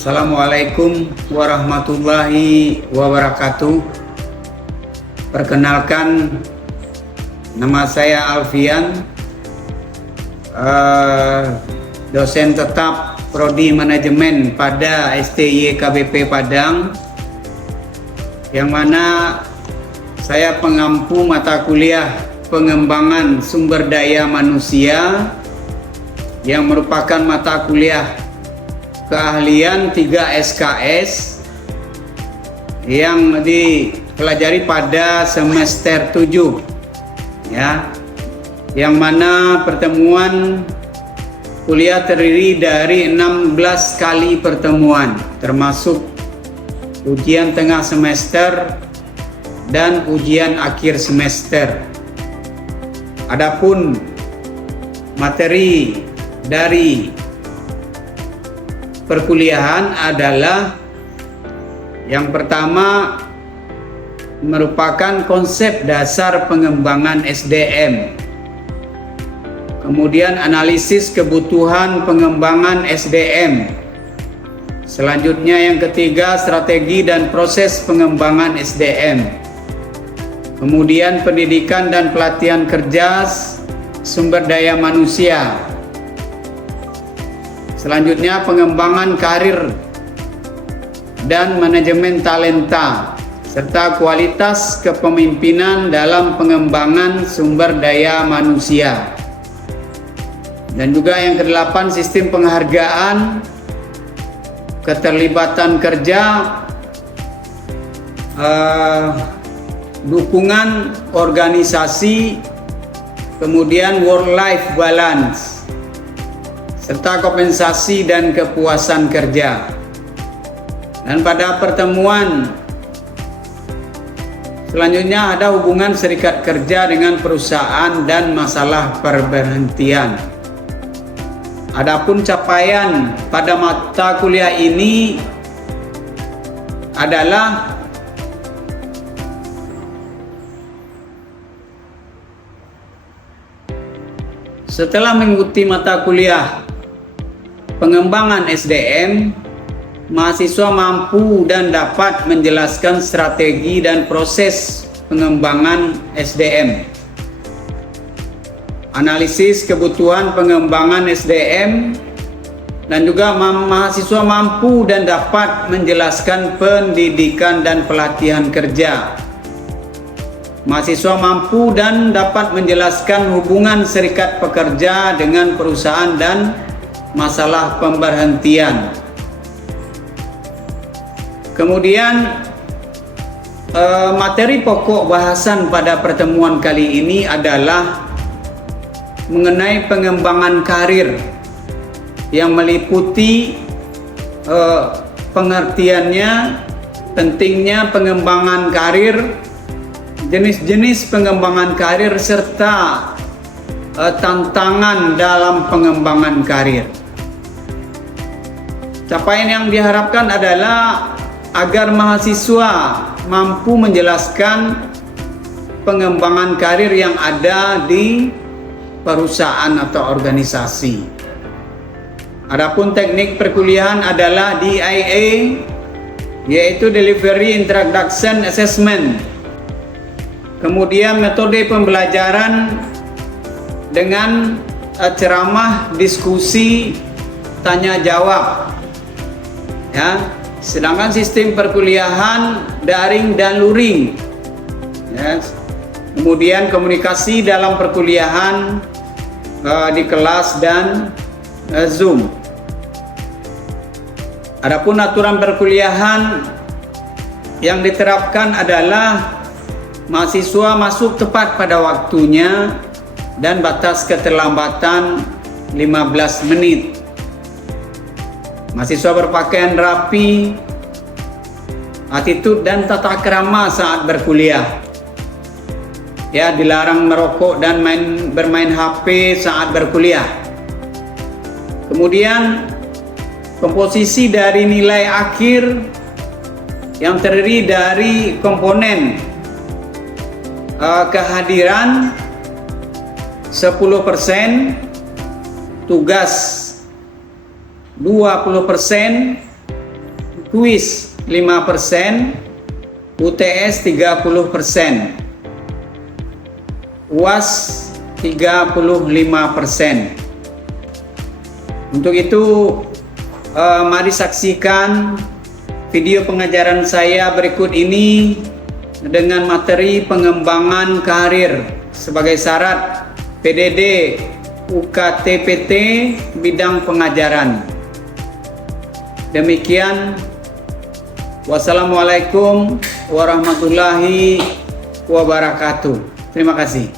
Assalamualaikum warahmatullahi wabarakatuh. Perkenalkan, nama saya Alfian, dosen tetap Prodi Manajemen pada STY KBP Padang, yang mana saya pengampu mata kuliah pengembangan sumber daya manusia yang merupakan mata kuliah keahlian 3 SKS yang dipelajari pada semester 7 ya, yang mana pertemuan kuliah terdiri dari 16 kali pertemuan, termasuk ujian tengah semester dan ujian akhir semester. Adapun materi dari perkuliahan adalah yang pertama merupakan konsep dasar pengembangan SDM, kemudian analisis kebutuhan pengembangan SDM, selanjutnya yang ketiga strategi dan proses pengembangan SDM, kemudian pendidikan dan pelatihan kerja sumber daya manusia, selanjutnya pengembangan karir dan manajemen talenta, serta kualitas kepemimpinan dalam pengembangan sumber daya manusia. Dan juga yang kedelapan, sistem penghargaan, keterlibatan kerja, dukungan organisasi, kemudian work-life balance, serta kompensasi dan kepuasan kerja. Dan pada pertemuan selanjutnya ada hubungan serikat kerja dengan perusahaan dan masalah perberhentian. Adapun capaian pada mata kuliah ini adalah setelah mengikuti mata kuliah pengembangan SDM, mahasiswa mampu dan dapat menjelaskan strategi dan proses pengembangan SDM, analisis kebutuhan pengembangan SDM, dan juga mahasiswa mampu dan dapat menjelaskan pendidikan dan pelatihan kerja. Mahasiswa mampu dan dapat menjelaskan hubungan serikat pekerja dengan perusahaan dan masalah pemberhentian. Kemudian materi pokok bahasan pada pertemuan kali ini adalah mengenai pengembangan karir, yang meliputi pengertiannya, pentingnya pengembangan karir, jenis-jenis pengembangan karir, serta tantangan dalam pengembangan karir. Capaian yang diharapkan adalah agar mahasiswa mampu menjelaskan pengembangan karir yang ada di perusahaan atau organisasi. Adapun teknik perkuliahan adalah DIA, yaitu Delivery Introduction Assessment. Kemudian metode pembelajaran dengan ceramah, diskusi, tanya jawab ya. Sedangkan sistem perkuliahan daring dan luring ya. Kemudian komunikasi dalam perkuliahan di kelas dan Zoom. Adapun aturan perkuliahan yang diterapkan adalah mahasiswa masuk tepat pada waktunya dan batas keterlambatan 15 menit. Mahasiswa berpakaian rapi, attitude dan tata krama saat berkuliah. Ya, dilarang merokok dan bermain HP saat berkuliah. Kemudian komposisi dari nilai akhir yang terdiri dari komponen kehadiran 10%, tugas 20%, kuis 5%, UTS 30%, UAS 35%. Untuk itu mari saksikan video pengajaran saya berikut ini dengan materi pengembangan karir sebagai syarat PDD UKTPT bidang pengajaran. Demikian, wassalamualaikum warahmatullahi wabarakatuh. Terima kasih.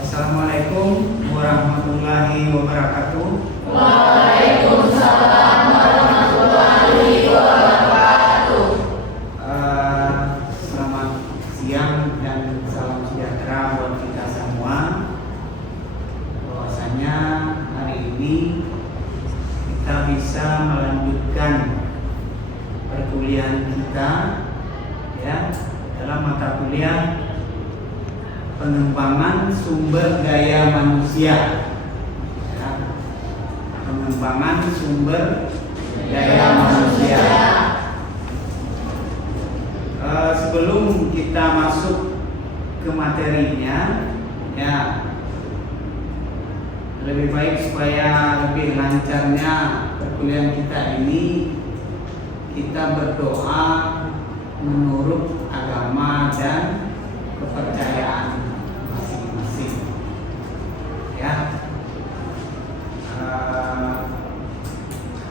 Assalamualaikum warahmatullahi wabarakatuh. Waalaikumsalam warahmatullahi wabarakatuh. Selamat siang dan salam sejahtera buat kita semua. Bahwasanya hari ini kita bisa melanjutkan perkuliahan kita ya dalam mata kuliah pengembangan sumber daya manusia. Ya, pengembangan sumber daya manusia. Sebelum kita masuk ke materinya, ya lebih baik supaya lebih lancarnya perkuliahan kita ini, kita berdoa menurut agama dan kepercayaan masing-masing. Ya,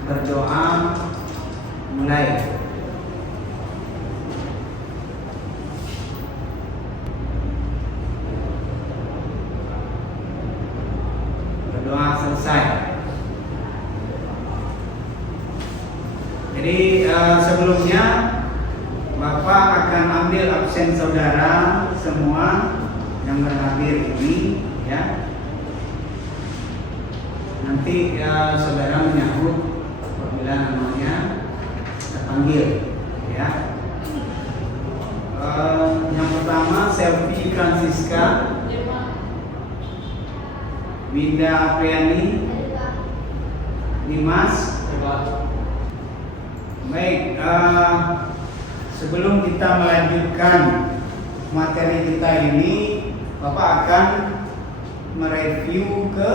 berdoa mulai. Berdoa selesai. Jadi sebelumnya Bapak akan ambil absen saudara semua yang berhadir ini, ya. Nanti saudara menyahut apabila namanya terpanggil, ya. Yang pertama Selvi Francisca, Winda Apriani, Dimas. Baik, sebelum kita melanjutkan materi kita ini, Bapak akan mereview ke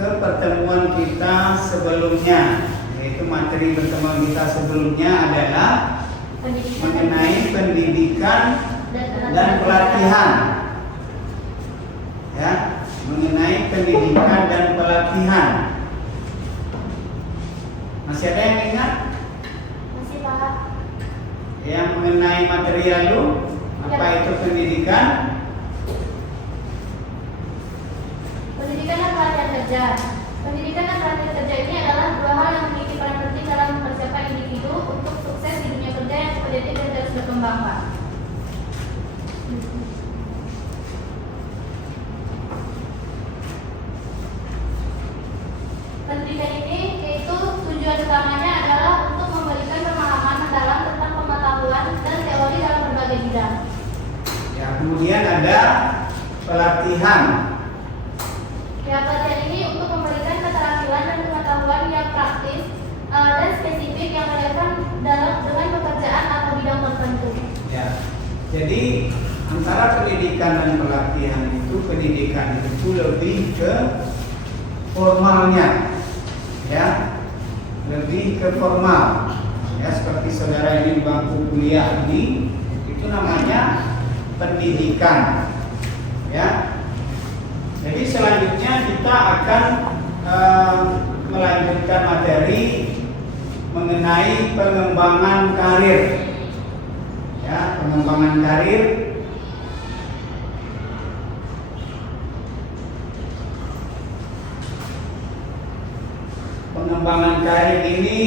pertemuan kita sebelumnya, yaitu materi pertemuan kita sebelumnya adalah mengenai pendidikan dan pelatihan. Ya, mengenai pendidikan dan pelatihan. Masih ada yang ingat? Masih, Pak. Yang mengenai materi lalu, apa Ya. itu pendidikan? Pendidikan dan pelatihan kerja. Pendidikan dan pelatihan kerja ini adalah dua hal yang memiliki peran penting dalam mempersiapkan individu untuk sukses di dunia kerja yang kompetitif dan terus berkembang, Pak. Pendidikan ini yaitu tujuan utamanya adalah untuk memberikan pemahaman mendalam tentang pengetahuan dan teori dalam berbagai bidang. Ya, kemudian ada pelatihan. Ya, pelatihan ini untuk memberikan keterampilan dan pengetahuan yang praktis dan spesifik yang relevan dengan pekerjaan atau bidang tertentu. Ya, jadi antara pendidikan dan pelatihan itu, pendidikan itu lebih ke formalnya, ya, lebih ke formal. Ya, seperti saudara ini di bangku kuliah ini, itu namanya pendidikan. Ya, jadi selanjutnya kita akan melanjutkan materi mengenai pengembangan karir. Ya, pengembangan karir. Pengembangan karir ini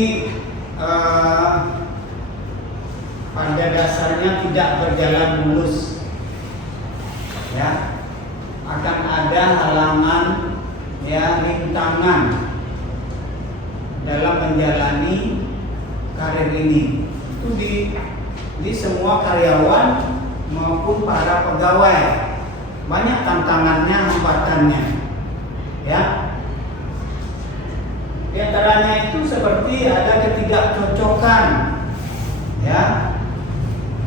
pada dasarnya tidak berjalan mulus, ya, akan ada halangan, ya, rintangan dalam menjalani karir ini. Itu di semua karyawan maupun para pegawai, banyak tantangannya, hambatannya, ya. Di antaranya itu seperti ada ketidakcocokan, ya,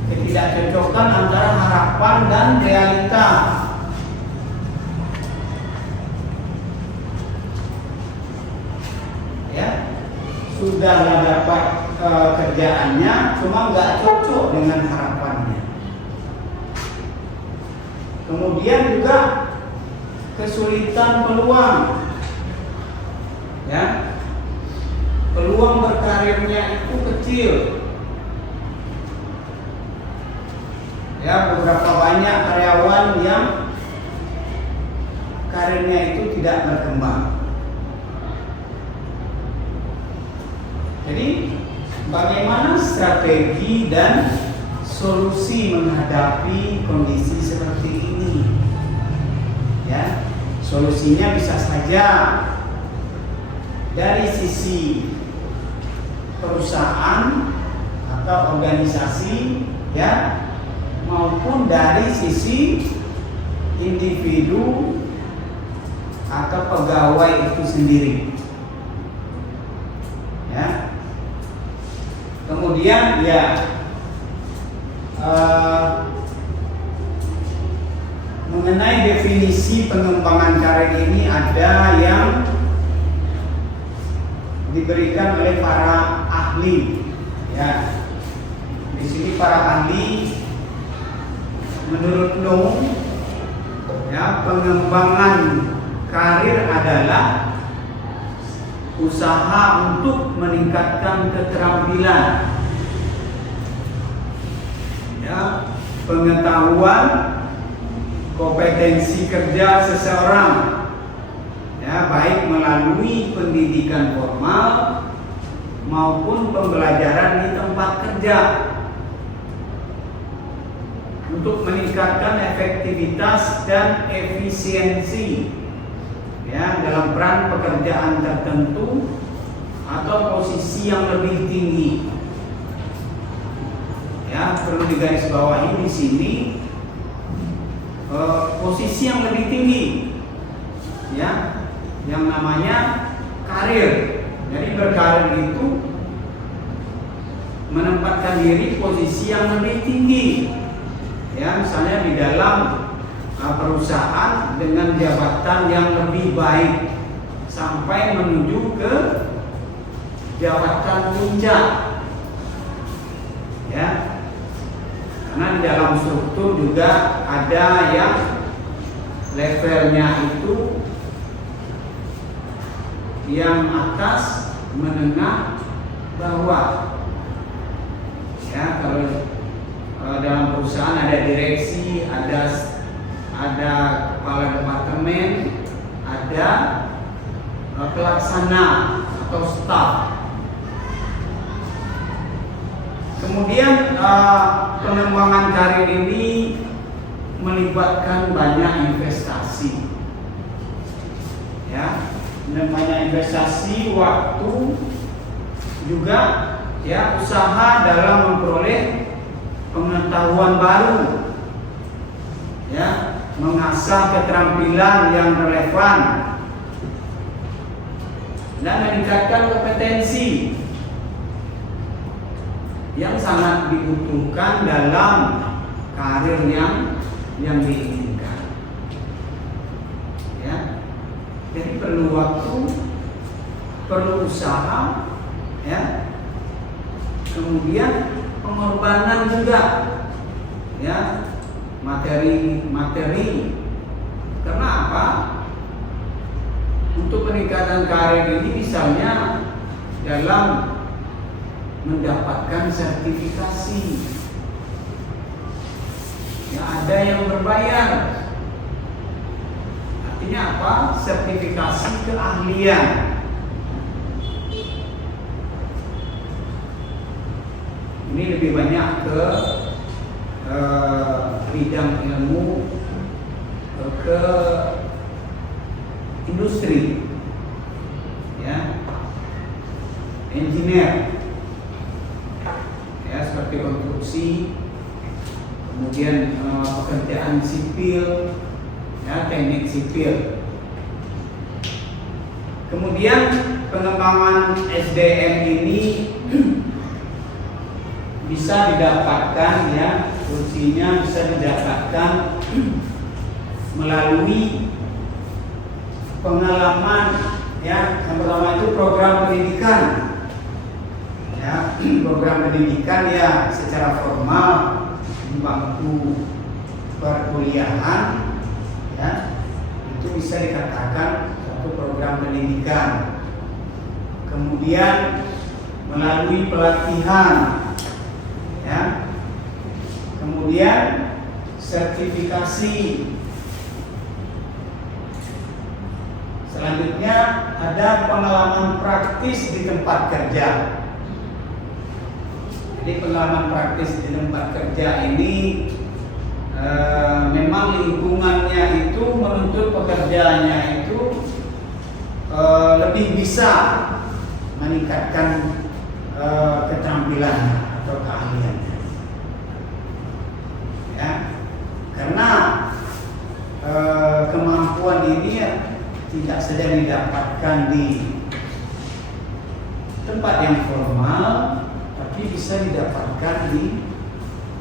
ketidakcocokan antara harapan dan realita. Ya, sudahlah dapat kerjaannya, cuma nggak cocok dengan harapannya. Kemudian juga kesulitan peluang, ya, peluang berkarirnya itu kecil. Ya, beberapa banyak karyawan yang karirnya itu tidak berkembang. Jadi, bagaimana strategi dan solusi menghadapi kondisi seperti ini? Ya, solusinya bisa saja dari sisi perusahaan atau organisasi, ya, maupun dari sisi individu atau pegawai itu sendiri. Ya. Kemudian ya mengenai definisi pengembangan karir ini ada yang diberikan oleh para ahli. Ya. Di sini para ahli menurut Nung, ya, pengembangan karir adalah usaha untuk meningkatkan keterampilan, ya, pengetahuan, kompetensi kerja seseorang, ya, baik melalui pendidikan formal maupun pembelajaran di tempat kerja, untuk meningkatkan efektivitas dan efisiensi, ya, dalam peran pekerjaan tertentu atau posisi yang lebih tinggi. Ya, perlu digarisbawahi di sini posisi yang lebih tinggi, ya, yang namanya karir. Jadi berkarir itu menempatkan diri posisi yang lebih tinggi. Ya, misalnya di dalam perusahaan dengan jabatan yang lebih baik sampai menuju ke jabatan puncak. Ya. Karena di dalam struktur juga ada yang levelnya itu yang atas, menengah, bawah. Ya, kalau dalam perusahaan ada direksi, ada kepala departemen, ada pelaksana atau staf. Kemudian pengembangan karir ini melibatkan banyak investasi, ya, dan banyak investasi waktu juga, ya, usaha dalam memperoleh pengetahuan baru, ya, mengasah keterampilan yang relevan dan meningkatkan kompetensi yang sangat dibutuhkan dalam karir yang diinginkan. Ya, jadi perlu waktu, perlu usaha, ya, kemudian pengorbanan juga, ya, materi. Karena apa? Untuk peningkatan karir ini misalnya dalam mendapatkan sertifikasi, ya, ada yang berbayar. Artinya apa? Sertifikasi keahlian. Ini lebih banyak ke bidang ilmu, ke industri, ya, engineer, ya, seperti konstruksi, kemudian pekerjaan sipil, ya, teknik sipil. Kemudian pengembangan SDM ini bisa didapatkan, ya, kuncinya bisa didapatkan melalui pengalaman, ya. Yang pertama itu program pendidikan, ya, program pendidikan ya secara formal di bangku perkuliahan, ya, itu bisa dikatakan satu program pendidikan. Kemudian melalui pelatihan, ya, kemudian sertifikasi. Selanjutnya ada pengalaman praktis di tempat kerja. Jadi pengalaman praktis di tempat kerja ini memang lingkungannya itu menuntut pekerjaannya itu lebih bisa meningkatkan keterampilan atau keahliannya, ya, karena kemampuan ini ya, tidak saja didapatkan di tempat yang formal, tapi bisa didapatkan di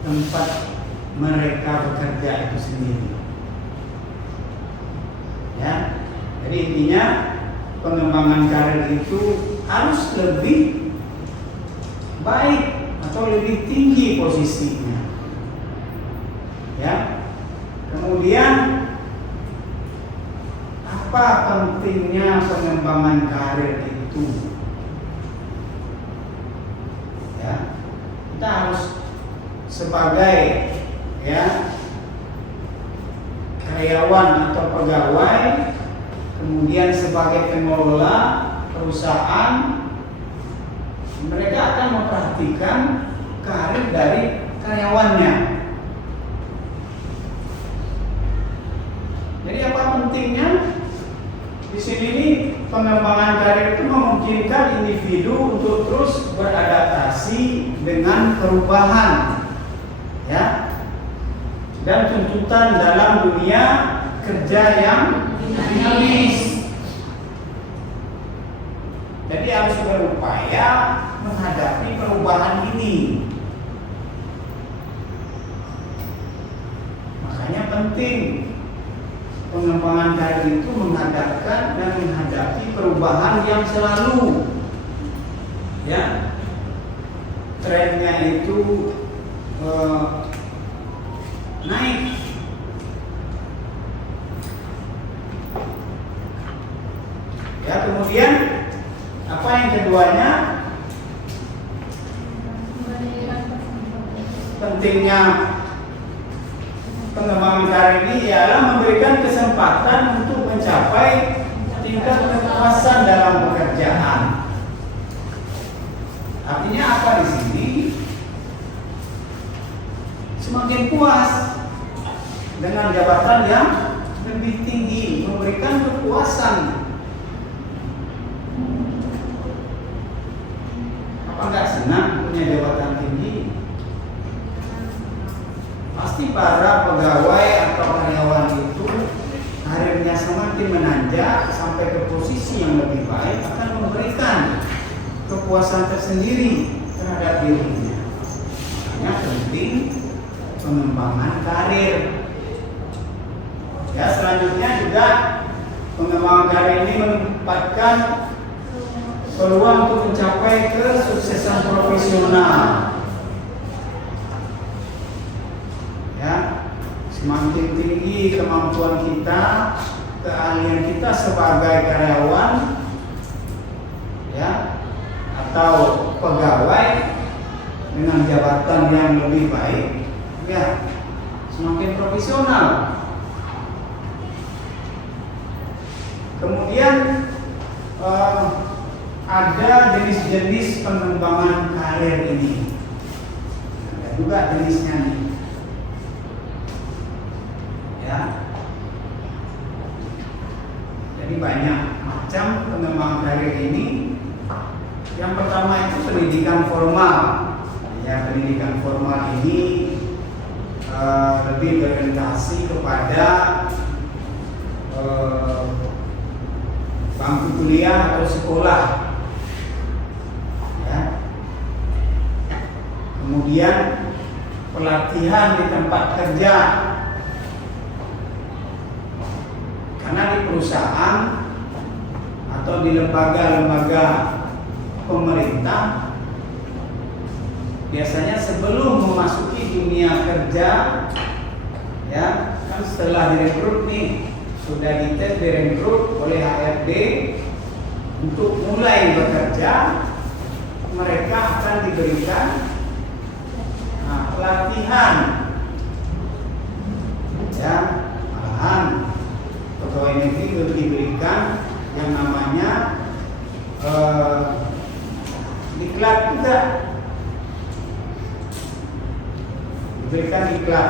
tempat mereka bekerja itu sendiri, ya. Jadi intinya pengembangan karir itu harus lebih baik atau lebih tinggi posisinya, ya. Kemudian apa pentingnya pengembangan karir itu, ya. Kita harus sebagai, ya, karyawan atau pegawai, kemudian sebagai pengelola perusahaan, mereka akan memperhatikan karir dari karyawannya. Jadi apa pentingnya? Di sini ini pengembangan karir itu memungkinkan individu untuk terus beradaptasi dengan perubahan, ya, dan tuntutan dalam dunia kerja yang dinamis. Jadi harus berupaya menghadapi perubahan ini. Makanya penting pengembangan karir itu menghadapkan dan menghadapi perubahan yang selalu, ya, trennya itu naik. Ya, kemudian apa yang keduanya? Pentingnya pengembangan karir ini ialah memberikan kesempatan untuk mencapai tingkat kepuasan dalam pekerjaan. Artinya apa di sini? Semakin puas dengan jabatan yang lebih tinggi, memberikan kepuasan. Apa enggak senang punya jabatan tinggi? Pasti para pegawai atau karyawan itu karirnya semakin menanjak sampai ke posisi yang lebih baik akan memberikan kepuasan tersendiri terhadap dirinya. Makanya penting pengembangan karir. Ya, selanjutnya juga pengembangan karir ini menempatkan peluang untuk mencapai kesuksesan profesional. Ya, semakin tinggi kemampuan kita, keahlian kita sebagai karyawan, ya, atau pegawai dengan jabatan yang lebih baik, ya, semakin profesional. Kemudian ada jenis-jenis pengembangan karir ini. Ada juga jenisnya nih. Ya. Jadi banyak macam pengembangan karir ini. Yang pertama itu pendidikan formal. Ya, pendidikan formal ini lebih berorientasi kepada bangku kuliah atau sekolah. kemudian pelatihan di tempat kerja, karena di perusahaan atau di lembaga-lembaga pemerintah biasanya sebelum memasuki dunia kerja, ya kan setelah direkrut nih, sudah dites direkrut oleh HRD untuk mulai bekerja, mereka akan diberikan pelatihan, ya, malahan pegawai negeri diberikan yang namanya diklat juga, diberikan diklat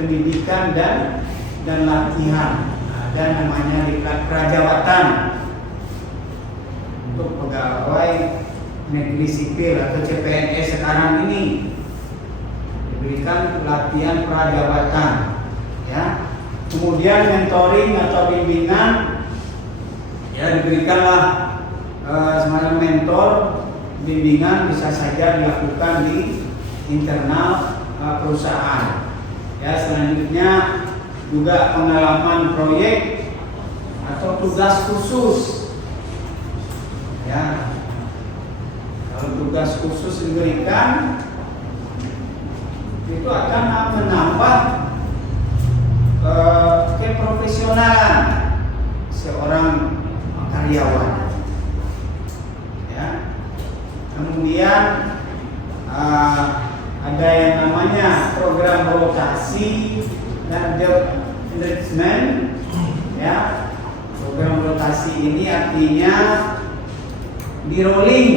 pendidikan dan latihan. Ada namanya diklat prajawatan untuk pegawai negeri sipil atau CPNS sekarang ini, diberikan pelatihan prajawatan, ya. Kemudian mentoring atau bimbingan, ya, diberikanlah semacam mentor bimbingan, bisa saja dilakukan di internal perusahaan. Ya, selanjutnya juga pengalaman proyek atau tugas khusus, ya. Kalau tugas khusus diberikan, itu akan menambah keprofesionalan seorang karyawan, ya. Kemudian ada yang namanya program rotasi dan job enrichment, ya. Program rotasi ini artinya di rolling,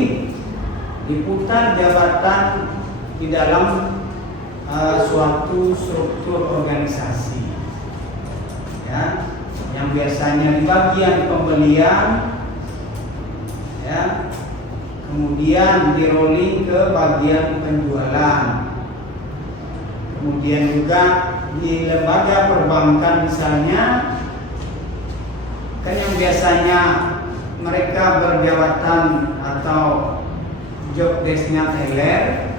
diputar jabatan di dalam suatu struktur organisasi, ya, yang biasanya di bagian pembelian, ya, kemudian di rolling ke bagian penjualan, kemudian juga di lembaga perbankan misalnya, kan yang biasanya mereka berjabatan atau job desk-nya teller,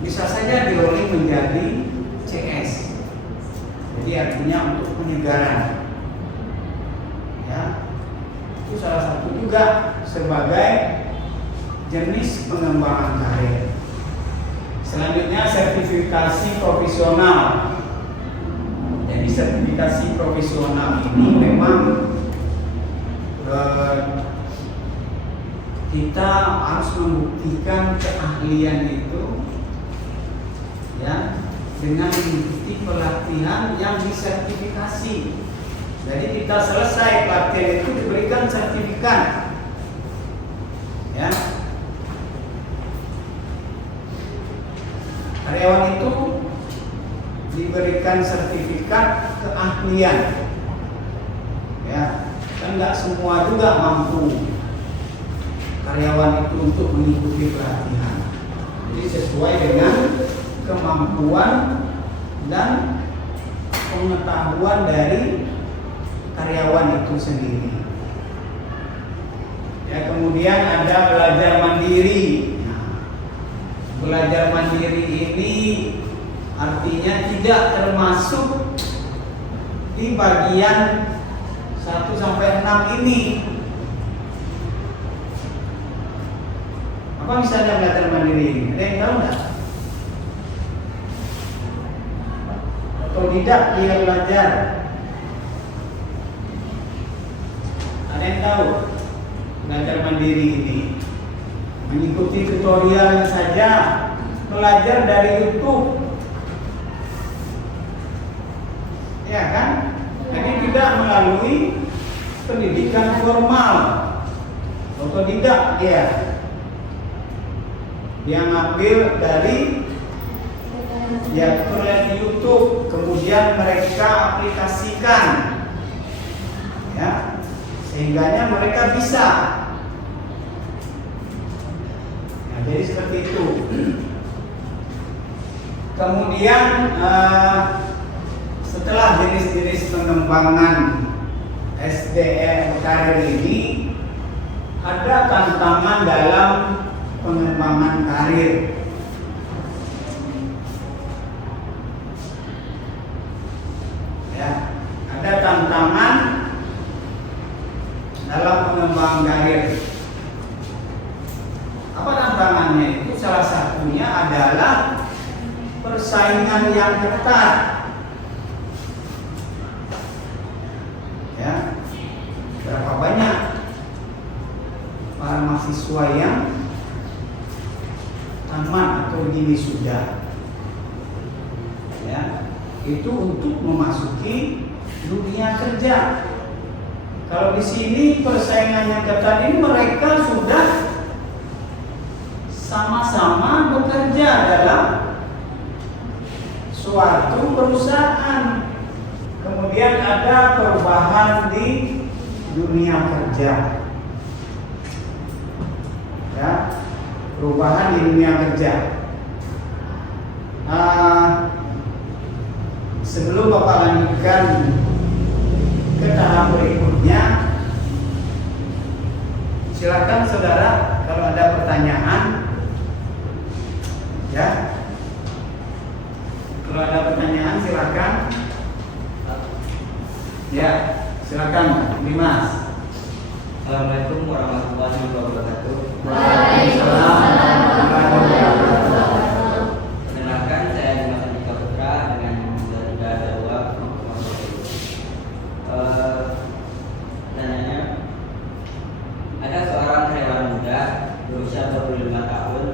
bisa saja di rolling menjadi CS. Jadi artinya untuk penyegaran, ya. Itu salah satu juga sebagai jenis pengembangan karir. Selanjutnya sertifikasi profesional. Jadi sertifikasi profesional ini memang kita harus membuktikan keahlian itu, ya, dengan mengikuti pelatihan yang disertifikasi. Jadi kita selesai pelatihan itu diberikan sertifikat, ya. Karyawan itu diberikan sertifikat keahlian, ya. Kan nggak semua juga mampu karyawan itu untuk mengikuti pelatihan. Jadi sesuai dengan kemampuan dan pengetahuan dari karyawan itu sendiri. Ya, kemudian ada belajar mandiri. Nah, belajar mandiri ini artinya tidak termasuk di bagian 1 sampai 6 ini. Apa misalnya belajar mandiri ini? Ada yang tahu nggak? Otodidak dia belajar. Ada yang tahu? Belajar mandiri ini mengikuti tutorial saja, belajar dari YouTube, ya kan? Jadi tidak melalui pendidikan formal, otodidak dia ngambil dari tutorial di YouTube, kemudian mereka aplikasikan, ya, sehingganya mereka bisa. Nah, jadi seperti itu. Kemudian setelah jenis-jenis pengembangan SDM karir ini, ada tantangan dalam pengembangan karir. Ya, ada tantangan dalam pengembangan karir. Apa tantangannya itu? Salah satunya adalah persaingan yang ketat. Ya, berapa banyak para mahasiswa yang tamat atau wisuda? Ya, itu untuk memasuki dunia kerja. Kalau di sini persaingannya ketat ini, mereka sudah sama-sama bekerja dalam suatu perusahaan. Kemudian ada perubahan di dunia kerja. Ya, perubahan di dunia kerja. Sebelum Bapak lanjutkan ke tahap berikutnya, silakan saudara kalau ada pertanyaan, ya. Kalau ada pertanyaan silakan. Ya, silakan Dimas. Assalamualaikum warahmatullahi wabarakatuh. Waalaikumsalam warahmatullahi wabarakatuh. Perkenalkan, saya Dimas Andika Putra dengan Tiga Darwa. Pertanyaannya, ada seorang karyawan muda berusia 25 tahun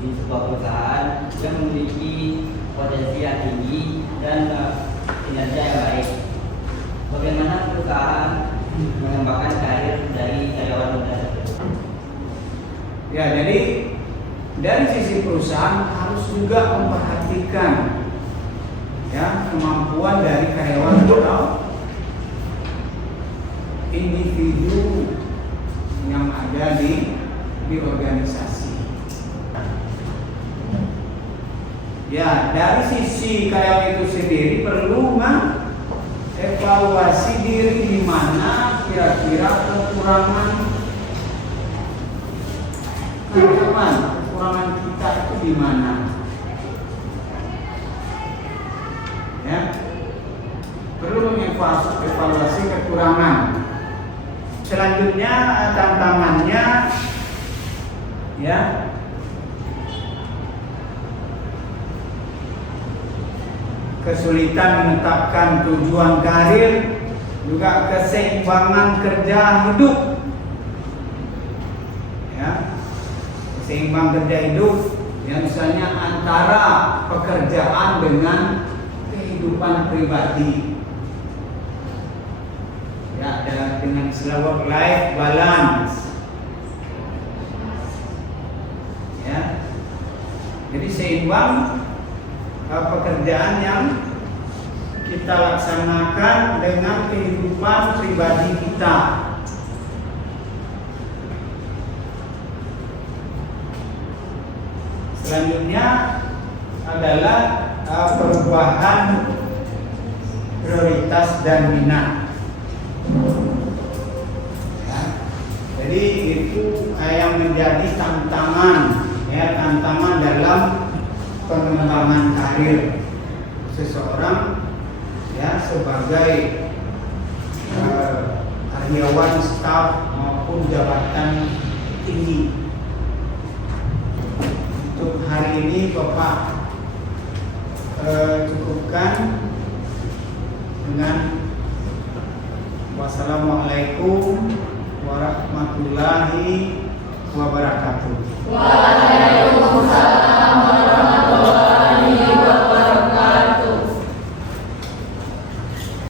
di sebuah perusahaan yang memiliki potensi yang tinggi dan kinerja yang baik. Bagaimana perusahaan mengembangkan karir dari karyawan muda tersebut? Ya, jadi dari sisi perusahaan harus juga memperhatikan ya kemampuan dari karyawan atau individu yang ada di organisasi. Ya, dari sisi karyawan itu sendiri perlu evaluasi diri di mana kira-kira kekurangan kita itu di mana. Ya, perlu mengevaluasi kekurangan. Selanjutnya tantangannya, ya, kesulitan menetapkan tujuan karir, juga keseimbangan kerja hidup. Ya, seimbang kerja hidup, yang misalnya antara pekerjaan dengan kehidupan pribadi. Ya, dengan istilah work life balance. Ya, jadi seimbang pekerjaan yang kita laksanakan dengan kehidupan pribadi kita. Selanjutnya adalah perubahan prioritas dan minat. Ya, jadi itu yang menjadi tantangan, ya, tantangan dalam pengembangan karir seseorang, ya, sebagai karyawan, staf maupun jabatan tinggi. Untuk hari ini Bapak cukupkan dengan wassalamualaikum warahmatullahi wabarakatuh. Waalaikumsalam.